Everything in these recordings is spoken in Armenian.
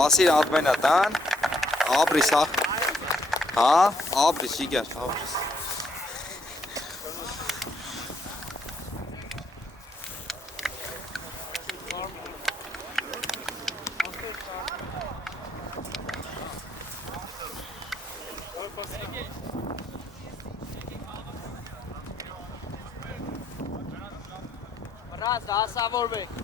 Ասիր ադմենա տան, աբրիս հա, աբրիս, իգեր, աբրիս Raz, դասավորվեք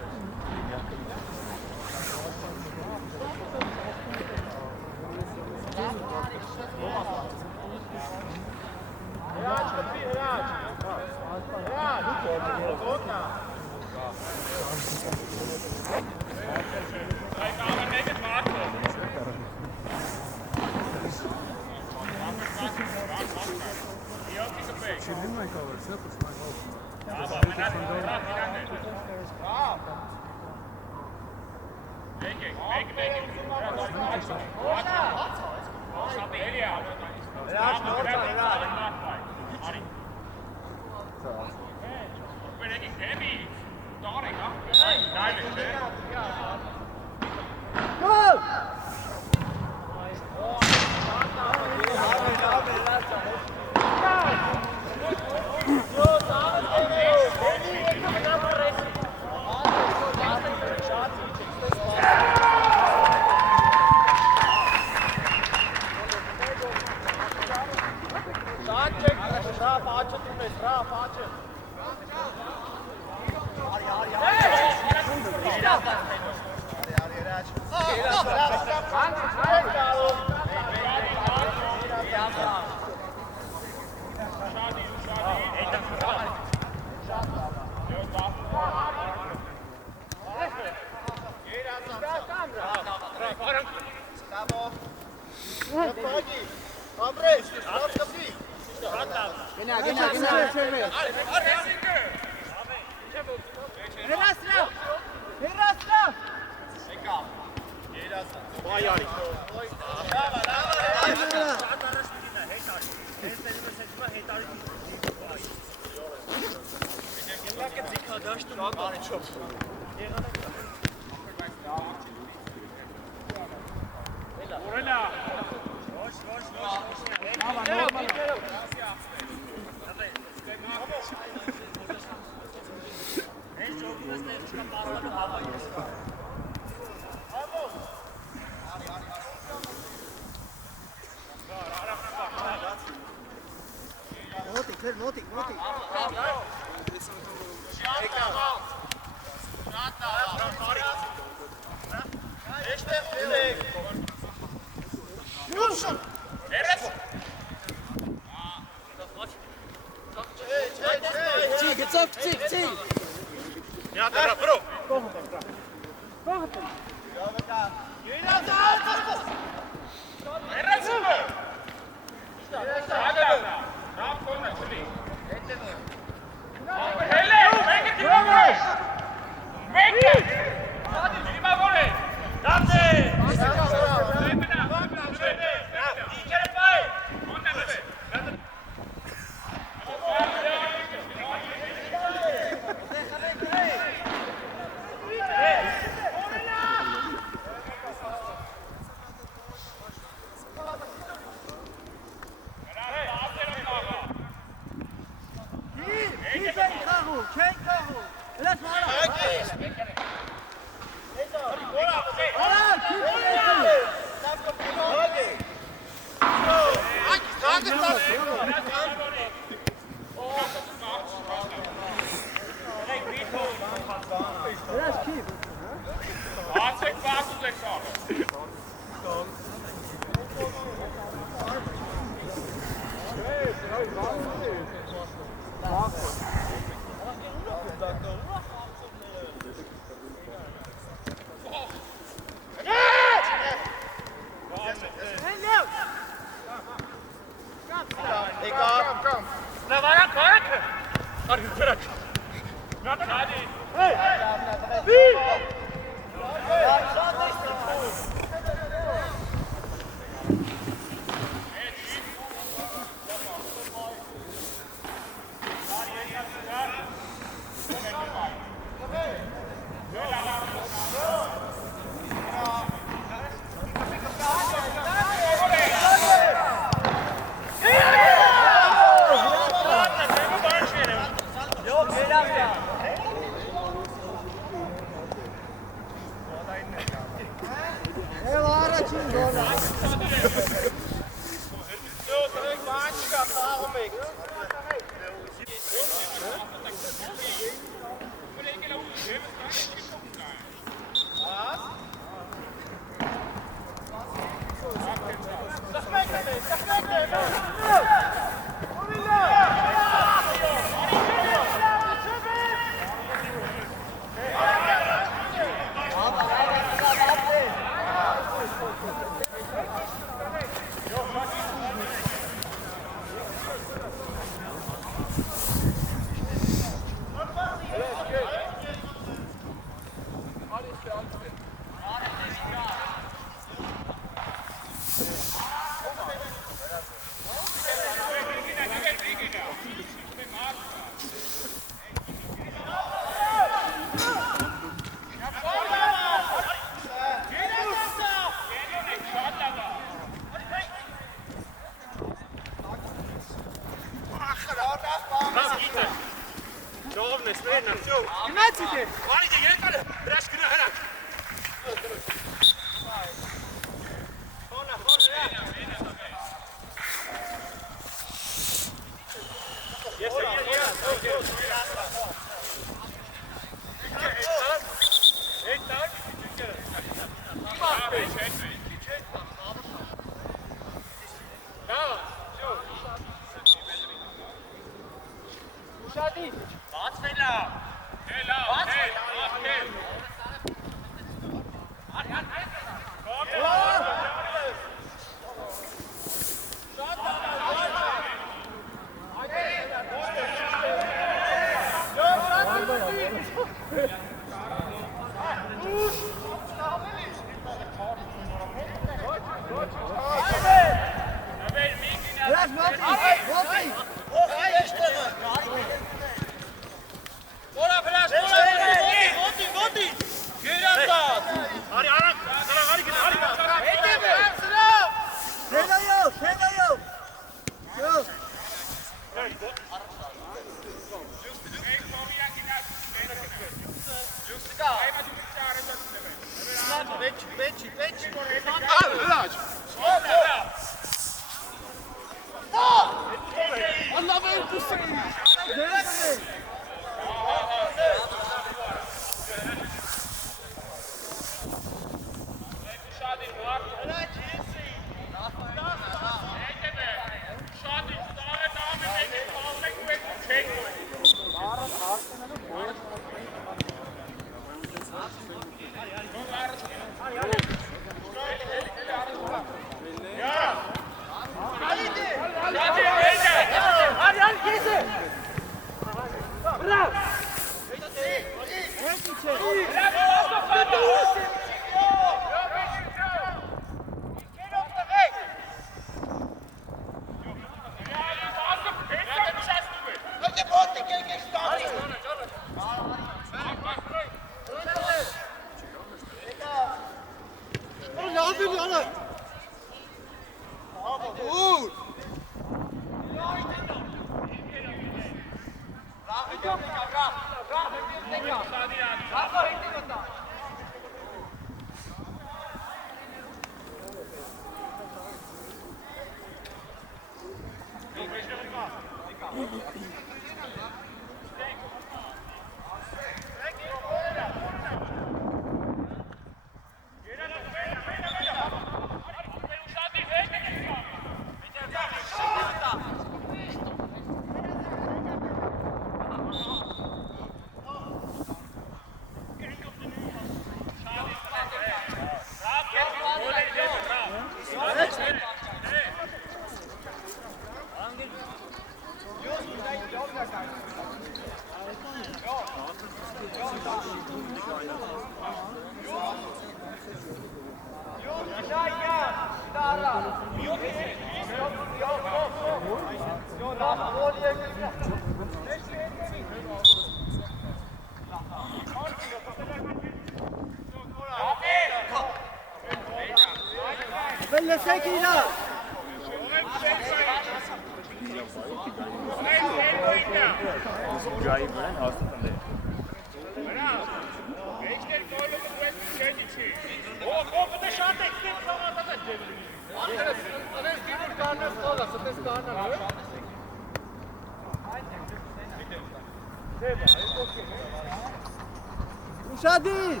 Ușadi!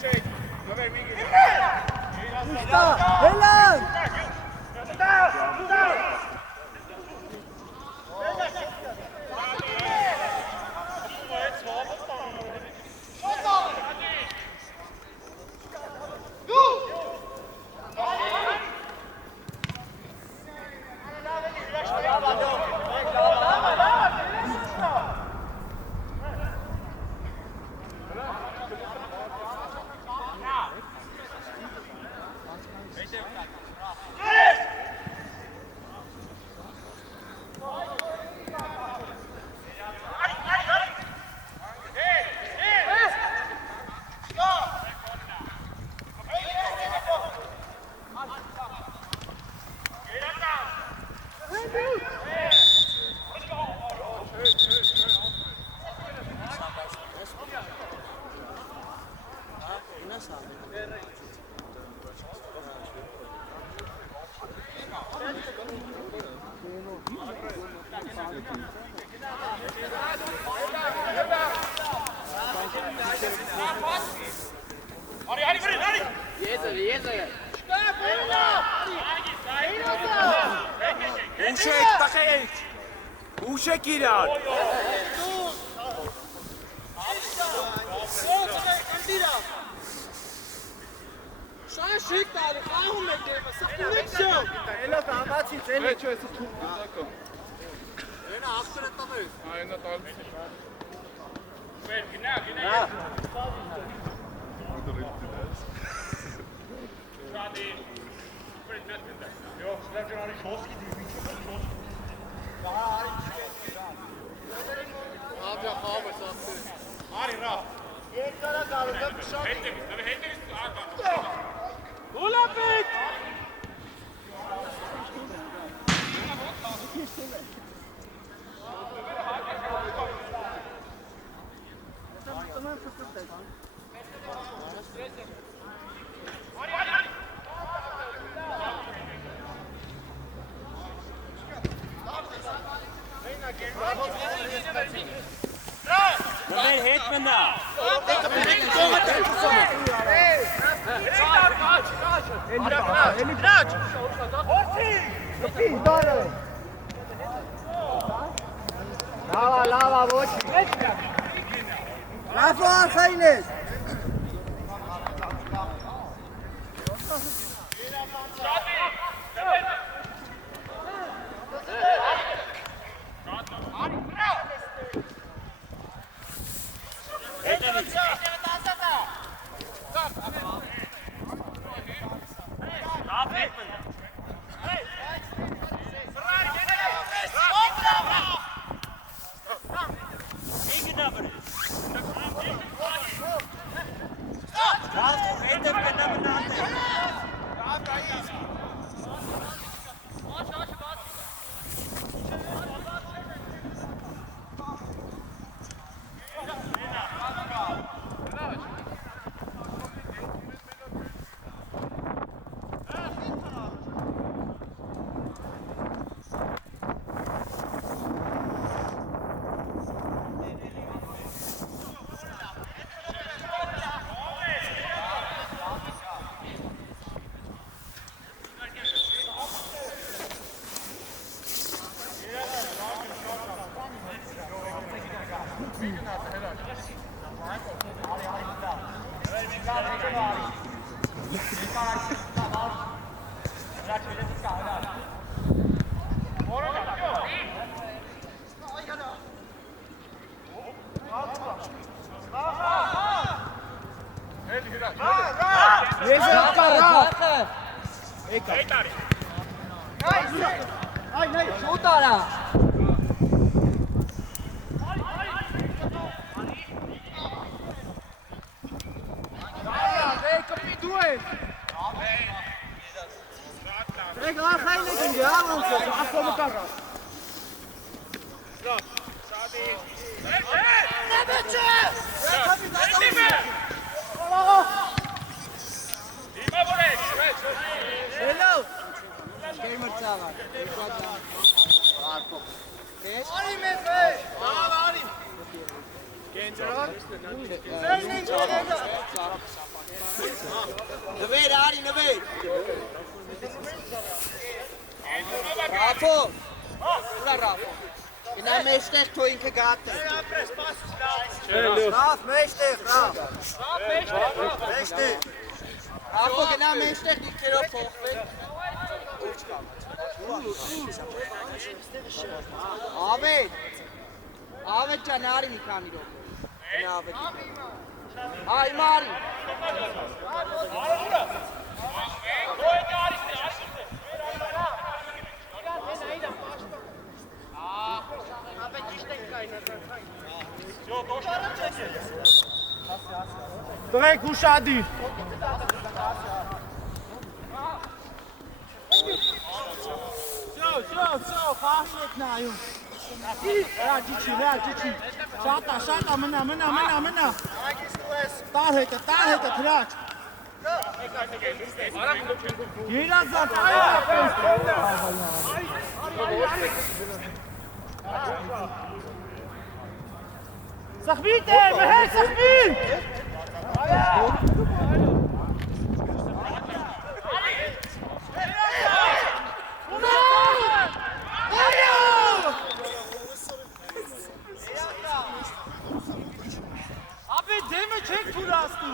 Çek. Ömer bir gir. Usta! Helal! Uşek İran. Schau, schick da, die Frau mit dem, was sagt du nicht so? Ella, da war sie zählen. Weet je, is het goed? D'accord. Ena, achter het dan uit. Aynen tal. Ja. Yok, sizler can hani şos gidiyor. Abi ya, Farbe, sagst du. Ari Raf. Geht da da, das ist schon. Hätte Ulapik! Hoeveel heeft men daar? Lava, lava, voci! Lava, Saines! Drek ușadi. Все, fașet naiu. Racici. Șata, mâna. Tarhete, traci. Gira zatai. Sahbite, meher sahbin. Abi deme çek turastı.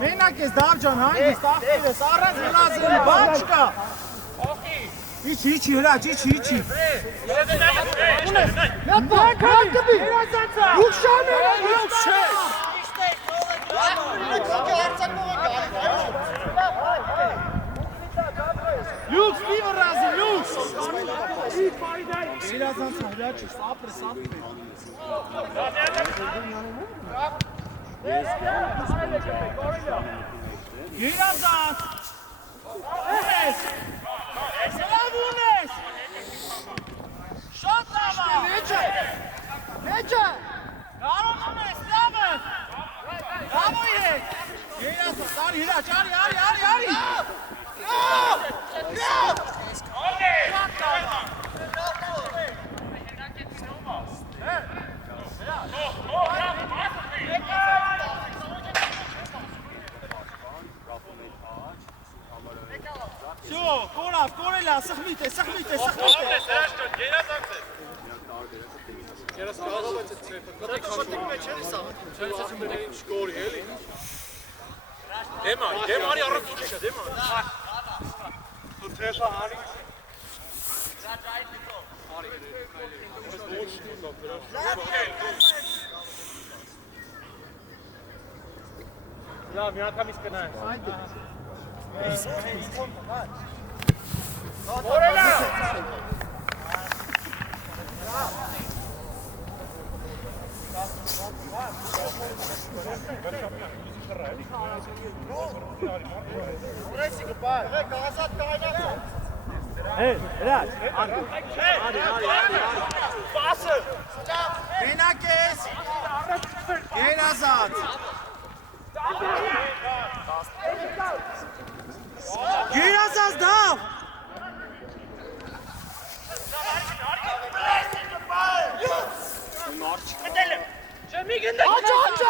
Menak jest Davcan, hangisi? Davcan, arraz lazım, başka. Hiç hıraç, hiç. Yapma, kalk bir. Yukşanı, Lux, viva razı, Lux! Birazdan sahra çık, sapır. Birazdan! Unes! Selam Unes! Şotlama! Nece? Yaron Unes, devam! Bravo yek! Birazdan, hiraç, hadi! No! Все, Корela, сахмите. Դեմ արի առանց ուշ է, դեմ արի։ Դու թեփա արի։ Լավ, մի անգամից կնայենք։ Օրելա։ Hey, Raj. Hadi. Pası. Գենակես։ Գերազատ։ Գերազատ դավ։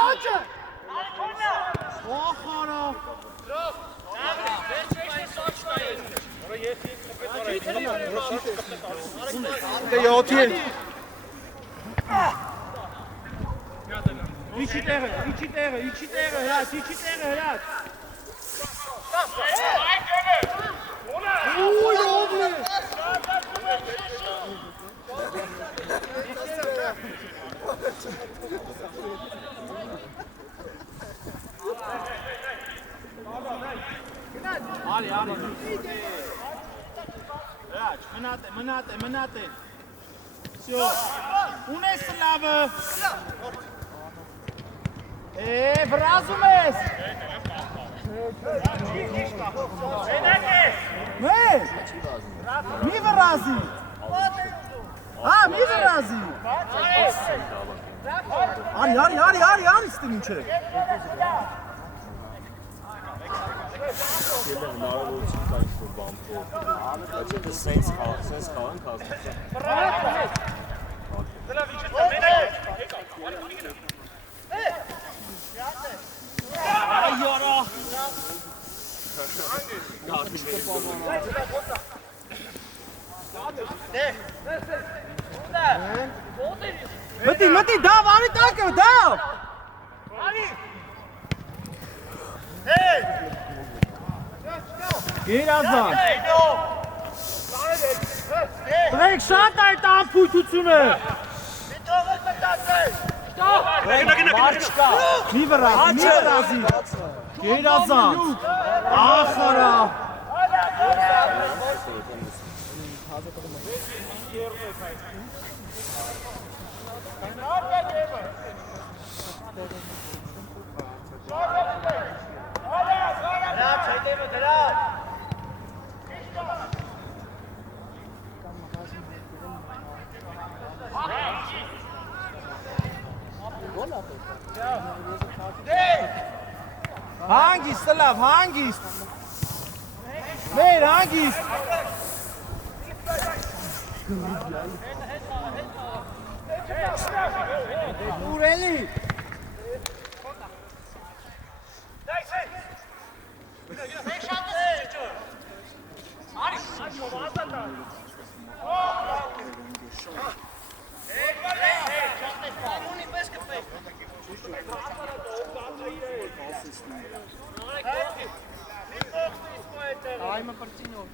Աճա։ Ոխանա։ Յոթի։ Իչի տեղը, հրաց, հրաց։ Ուй, ովն է։ Արի։ Հրաչ, մնատ է։ Всё, ունես լավը։ Վրազում ես։ Մեր, մի վրազի։ Մի վրազի։ Արի, ստին ինչ է։ Հնարավորություն կա ինչ-որ բան փոխ։ Բայց եթե սենց խաղան կազմում։ Այորա։ Մտի, դավ, արի տակը, դավ։ Գերազան։ Տրեք շատ այդ ամփույթությունը։ Մի վրազի։ Գերազան։ Ախարա։ Հանգիստ, լավ, հանգիստ։ Մեր հանգիստ։ Ուրելի։ Այմը պրծինով։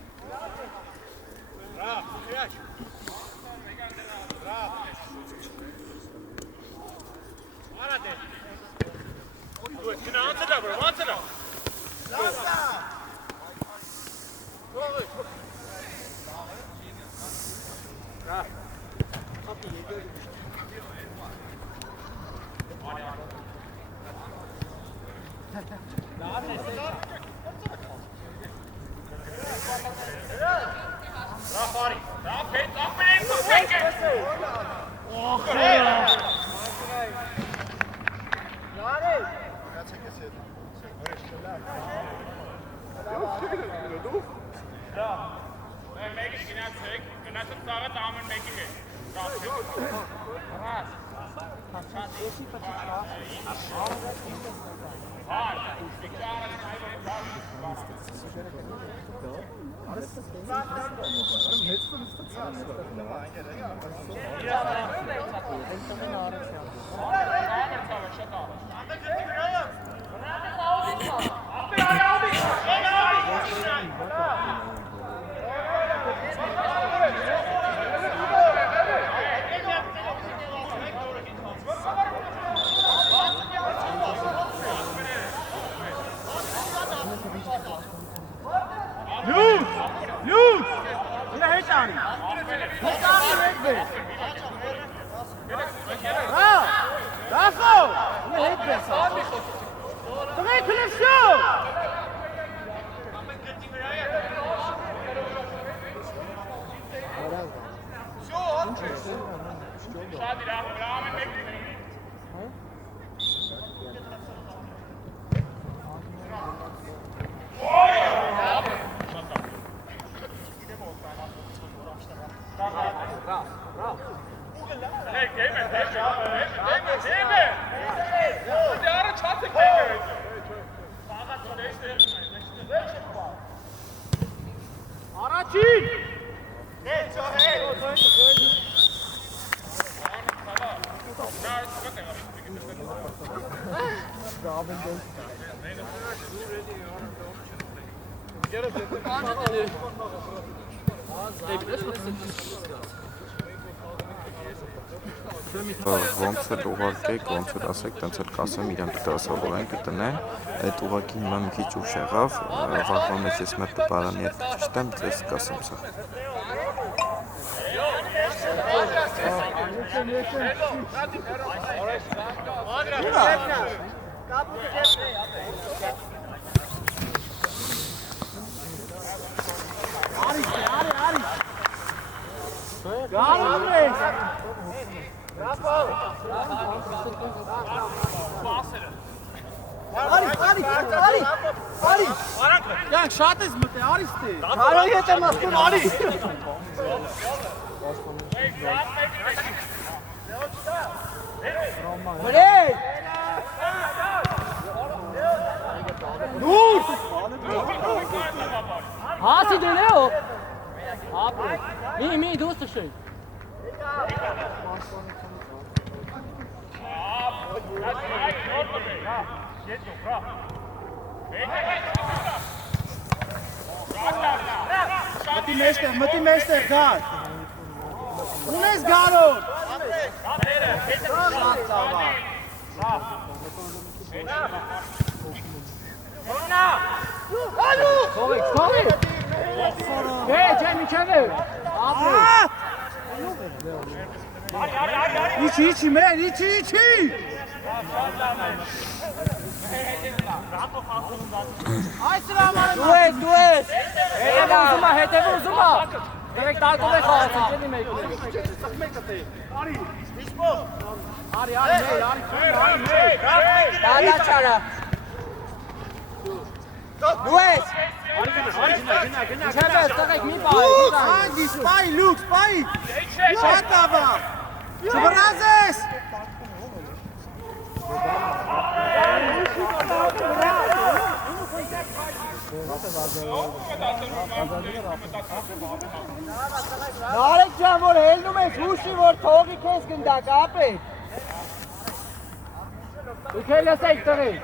Ոնց էլ ուղարկեք, ոնց էլ ասեք, տենց էլ կասեմ, իրանք դասավորեն կտնեն, այդ ուղակի հիմա մի քիչ ուշ եղավ, վաղվա մեջ ես մեր տպարանի հետ ճշտեմ, ձեզ կասեմ սա։ Յանք շատ ես մտե, արիս տե։ Կարոյ հետ եմ ասում, արի։ Մրեկ։ Դուր։ Հասի դնեո։ Ապրե։ Մի դուստը շեյ։ Մտի մեջտեղ գար։ Ունես գարոն։ Շատ ծավալ։ Սովիկ։ Ջան, միջավ է։ Ապրե։ Իչի, մեն, իչի։ Այս հրամանը Դու ես։ Հետևը ուզում է։ Դերեք տարկով է խաղացին, ջենի մեկը։ Արի։ Դալա չարա։ Դու ես։ Չեմ ես, տղեք մի պահի։ Անգի, սպայի, լուկ, սպայի։ Շատ աբա։ Չվրազ ես։ Նարեկ ջան, որ հելնում ես հուշի, որ թողի քեզ գնդակ, ապետ։ Դուք էլ եսեք տղիկ։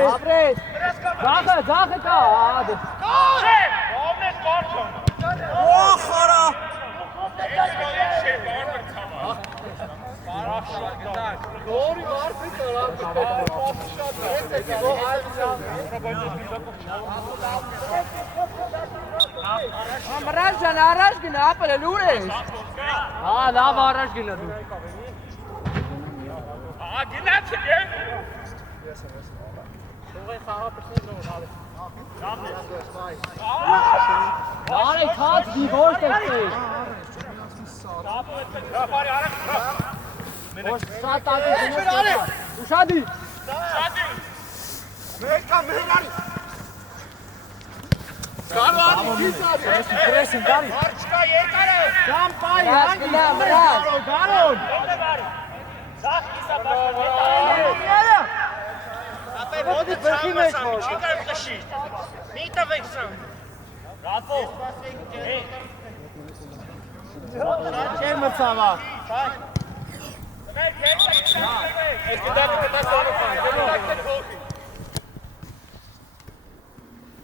Ապրես, ձախը կա, ադը։ Օ, խորա։ Ամրան ջան, առաջ գնա, ապել էլ ուր ես։ Լավ առաջ գնա դու։ Գնացեք է։ Արեք հաց դիվոր տեքտեք։ Շատ ատի գնոց։ Ուշադի։ Պրեսին կարի։ Արջկա երկար է։ Կամ պայի, Հանգի, գարոն։ Ոտի բրխի մեջ որ։ Չի կարող տշի։ Մի տվեք սան։ Ռատո։ Չեր մցավա։ Այս գդակը կտա սանը պան։ Գդակը թողի։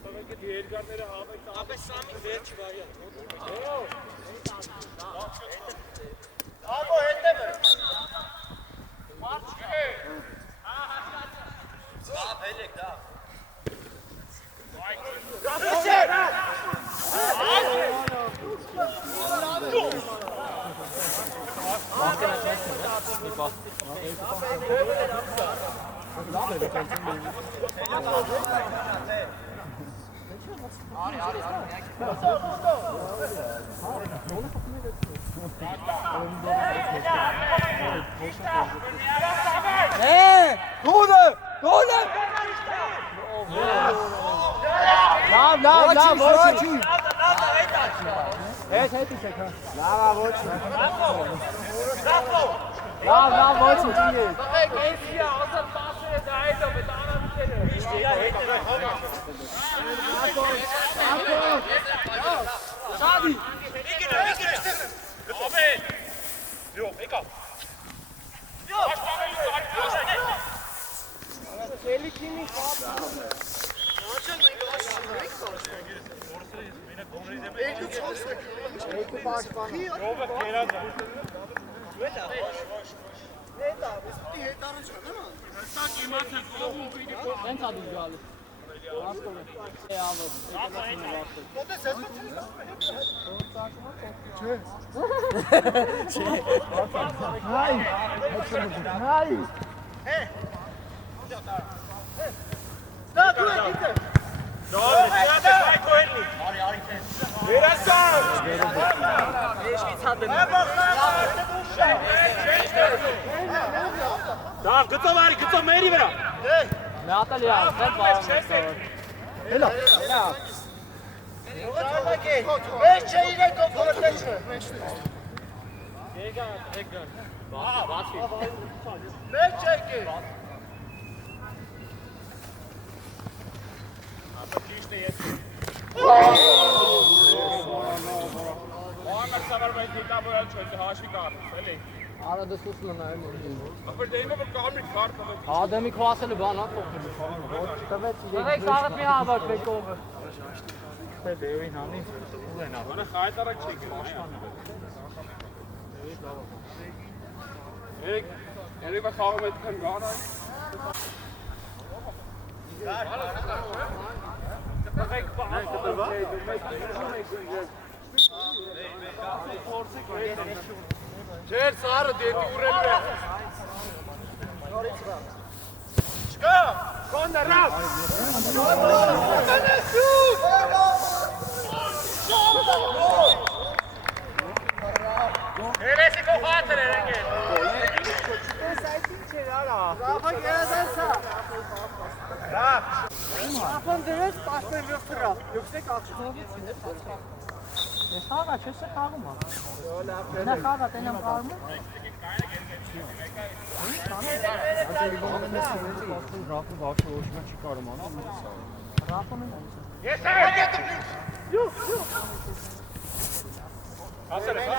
Թողեք դի երկարները հավեք։ Ապե սամի վերջ վայա։ Ագո հետևը։ Մարչկե։ Ապելեք դա։ Այ։ պա։ Լավ, ոչի։ Հետ իշեք, հա։ Լավ, ոչի։ Լավ, ոչի, ջինի։ Հենց ադու գալի։ Դավ, գծով մերի վրա։ Նատալի ալ, խել բարում ես տավոր։ Հելա։ Մեծ չէ իրեն կոպորտե չէ։ Եկան։ Բացի։ Մեծ չէ կե։ Onlar savarmayı tuttu böyle çözdü haşi kartı. Öyle. Arada susma lan. Aber der immer bekommen mit Karten. Ademi kvaseli bana koktu. Direkt sağıt bir hava bak over. Bana kaytarak çekin. Erik was gaan we met hem gaan? Ջեր սարը դեպի ուրել վրա։ Շկա, կոնդարավ։ Երեսի կողատր էր ընգել։ Ես այդ ինչ էր արա։ Ռապա գերազանցա։ Ռապ։ Ապան դրեց պաշտեն վրտրա։ Յոքսեք աղջիկներից ինձ փոխա։ Ես խաղա չես խաղում ա։ Նա խաղա տենամ խաղում։ Ես այդտեղ։ Ասել եմ,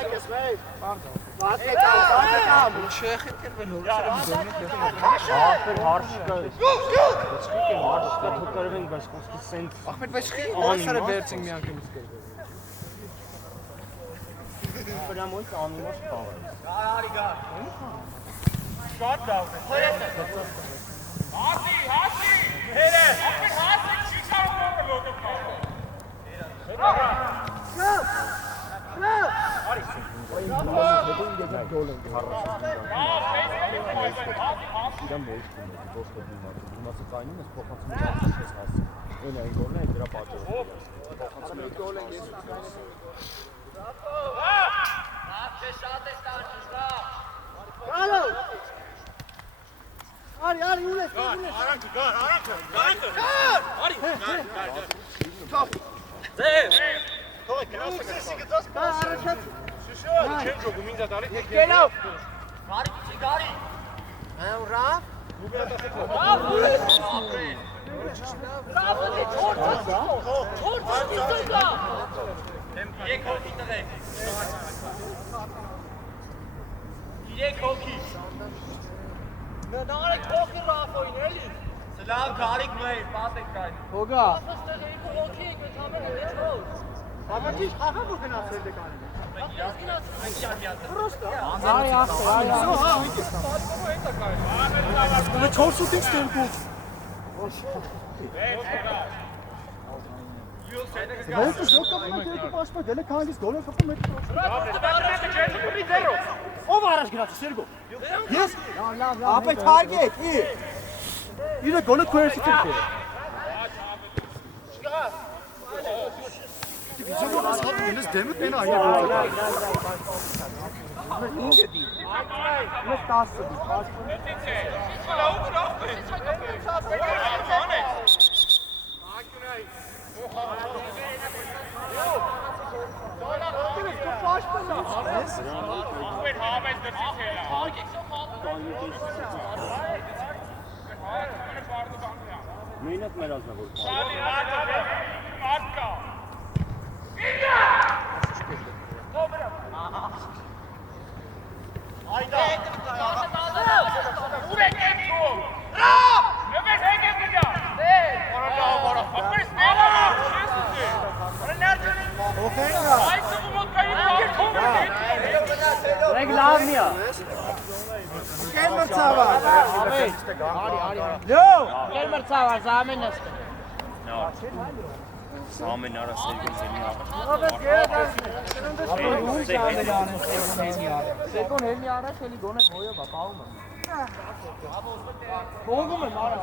Դելը քանից գոլը կապում է։ Ով առաջ գնաց, Սերգո։ Ես։ Ապետ հարգեք, իրը գոնը քոյերսի թեփ։ Դիգոս հատնես դեմը մենա այո։ Ինքը դի։ Ես 10 դի։ Մենակ մեր ազնվոր։ Reglamia. Կերմր ծավալ։ Կերմր ծավալ, զամենս։ Ամեն արա Սերգոն Սերգոն Սերգոն հելնի առաջ էլի գոնե բոյով է, պահում է։ Բողում եմ արա։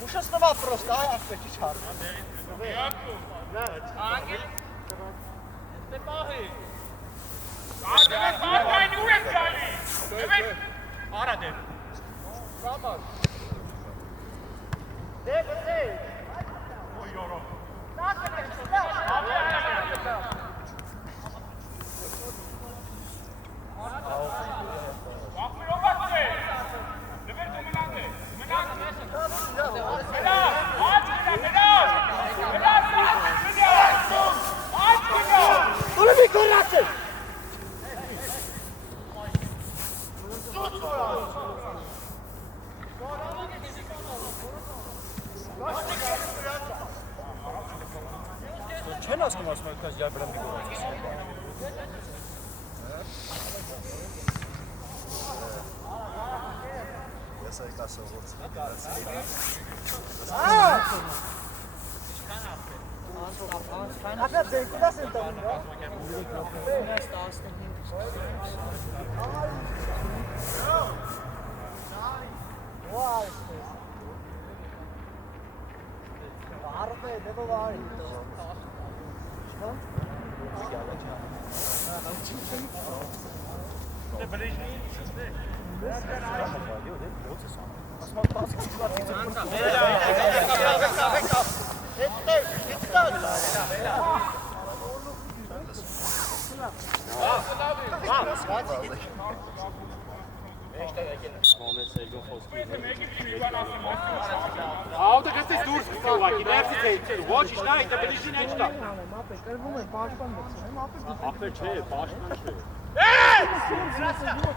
Мужество просто, а эти чары. Ангел. Ты пахи. Ай, ну это гали. Араде. Самар. Դե։ Ой, ёро. Չեն ասում ասում եք կազ յարբրամ դիգորած։ Ես այ կասով ոնց Ախա ձեր կուտաս են տանում, հա։ Վայ։ Արվե դեպը վարի։ Auto găsești durs cu tău, aici, n-ai să ți-ai, voci, n-ai, te vezi și aici. Ախպեր չէ, պաշտպան չէ։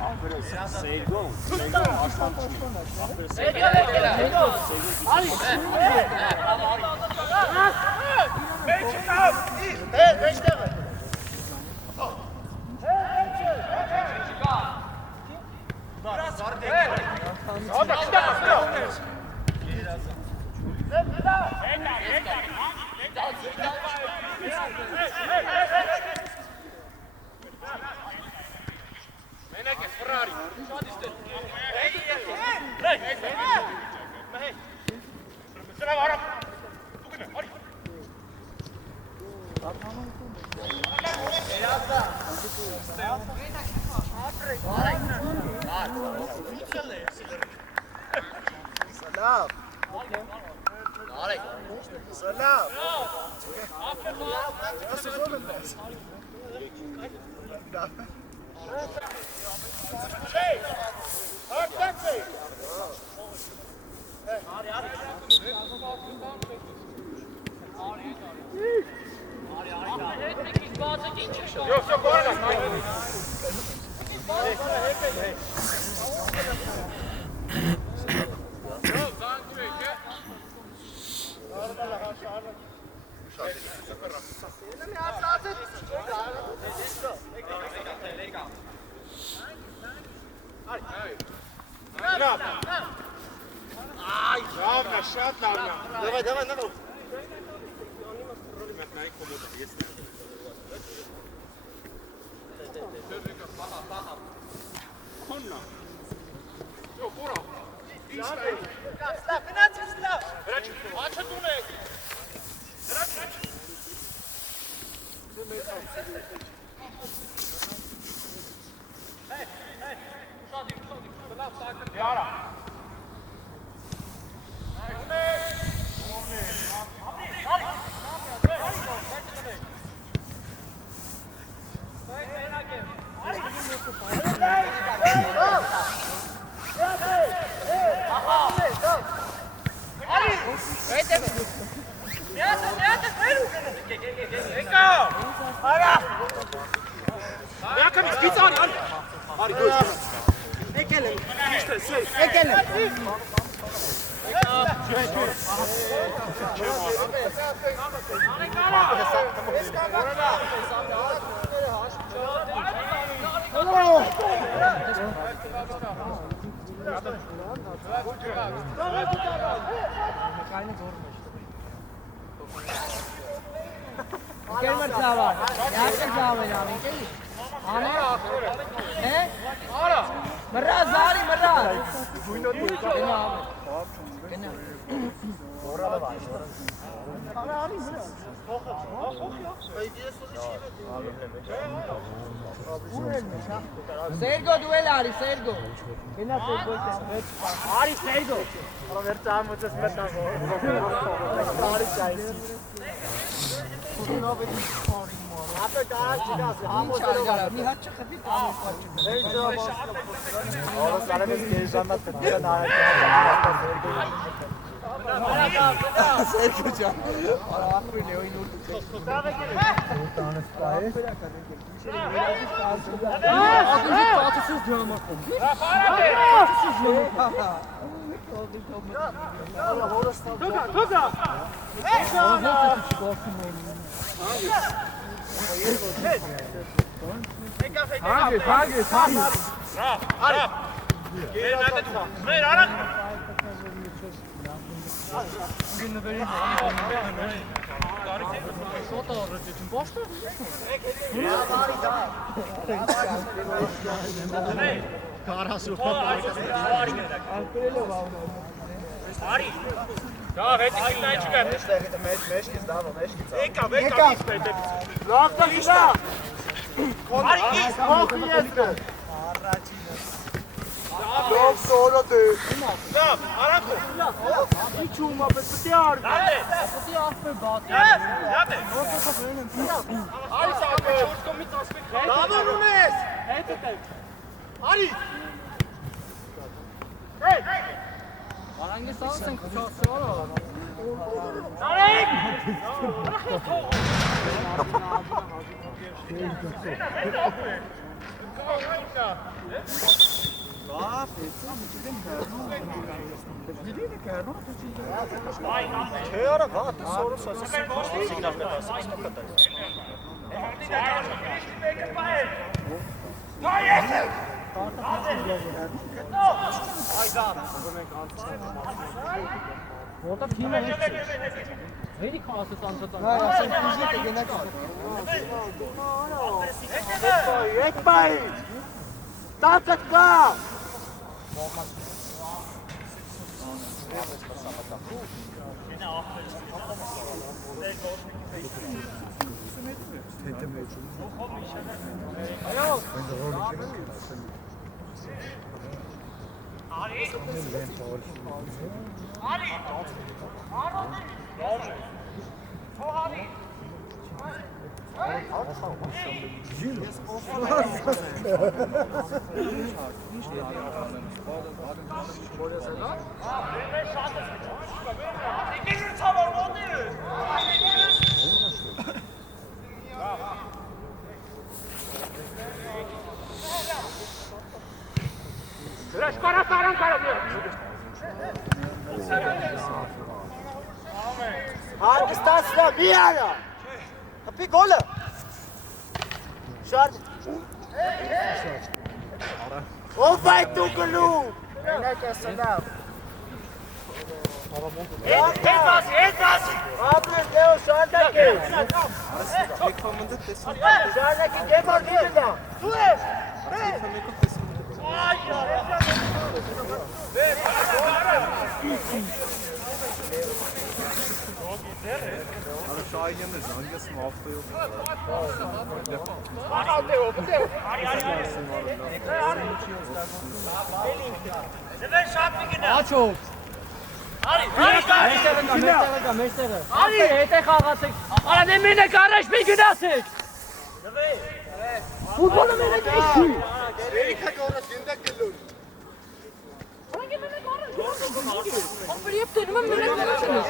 Ախպերը Սերգոն, պաշտպան չի։ Ախպերը Սերգոն։ Ալի։ Մեջտեղ։ Salam. Salam. Nasıl oğlum ben? Hey! Hey! Yok yok orada. Lavna, շատ լավնա։ Давай, նորով։ Քոննա։ Յո, խորա։ Ստավ, գնաց, ստավ։ Հրաչ, աչը տունեք։ Հրաչ։ Яра. Gel Marcava. Nereden zaven abi? Ana. Ne? Ara. Marra zari marra. Gene abi. Gene. Orada var. Ara abi. Sergo duel Ari, Sergo. Gene Sergo. Ari Sergo. Ara verta muchas metas. Ari चाहिए. Apă da, cigați, am o să rog. Mi hace capit. Ora sare mes gejanna tădira na. Sergo can. Ara apre ne oyun urdu. Tanrı spaye. Adınızı tatsız drama. Tatsız drama. Tuga! Hangi? Hadi. Gel nerede dur? Ver arak. Bugün böyle Şota orası boş mu? Karası Ari. Da, weet ik niet dat je bent. Meșchi zdavo, meșchi zdavo. Eka. Lavna lista. Ari, koliko jeste? Dok solo te. Da, Aranko. Ićuma, bez petijar. Date. Ti affer bat. Date. Ari, sad čursko mi to sve. Davo, Nunes. Ari. Hey. Hangi sağsın kucağısı var o? Ari. Չէ արա, վատ, սորս ասես, սիգնալ կտաս, ասում կտաս։ Orada kim var? Veri kasıs anlatan. Ha, ja sen fizike genek. Ekbay. Tatakba. Hangisi tasla? Miara! Kapı golü! Şart! Offside Tukulu! Ne keseler? Etmez! Abi Leo şardaki! Şardaki Gemar değil de! Suez! Aç ol. Meştere. Aferin, ete kalkasın. Ara ne mine kardeş bir gün asık. Futbolu mine geçti. Aferin yaptın mı mine kardeşiniz?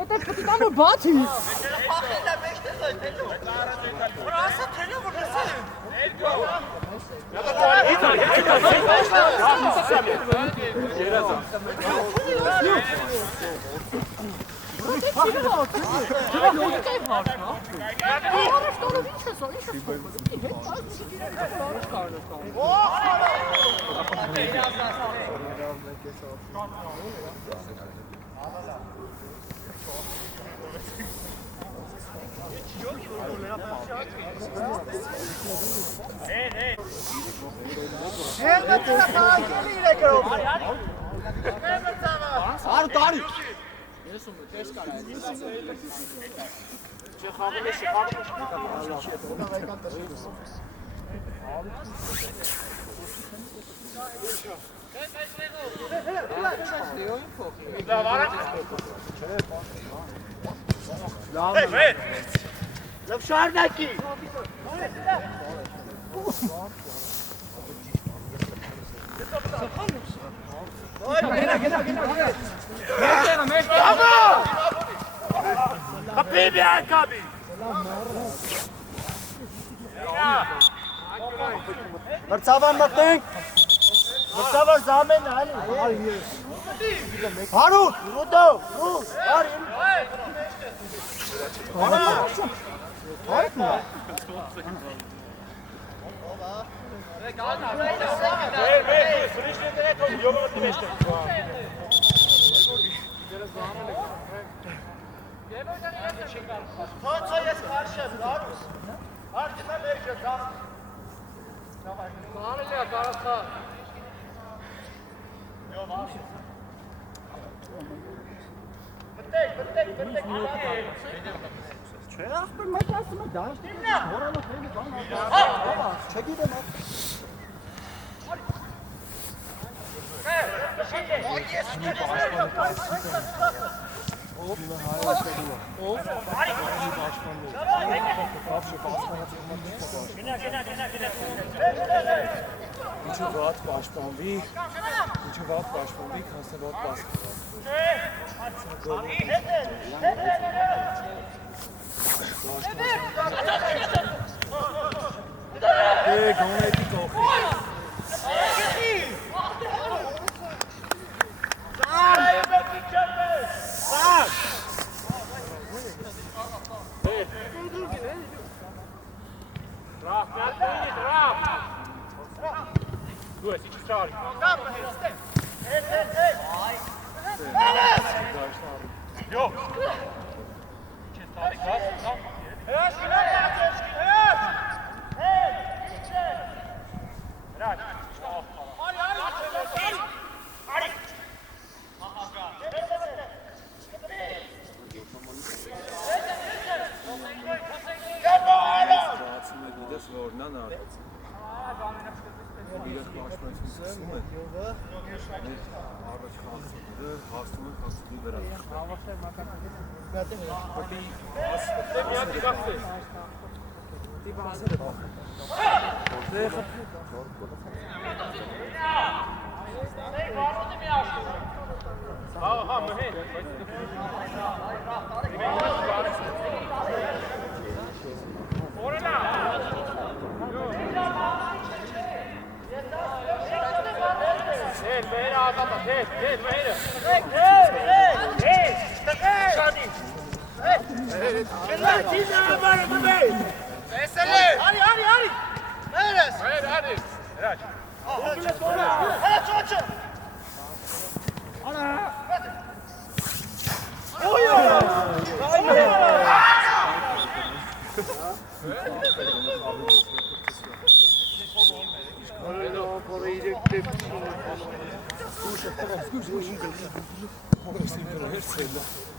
Ete pıtıdan mı batı? Şardaki! Kapıyı bir ayakkabı! Mırtava mırtın! Mırtava zaman hani! Harun! Rudo! Ru! Harun! mı? Co jest karsze? Arkasından vereceğiz. Moet je wat waspan wie? Moet je wat waspan wie? Kannst du wat waschen? Hey, gewoon even koken. Goed, zit je strak. Jo. Vehera Azata, tez, Vehera. Հորս իմ գրել։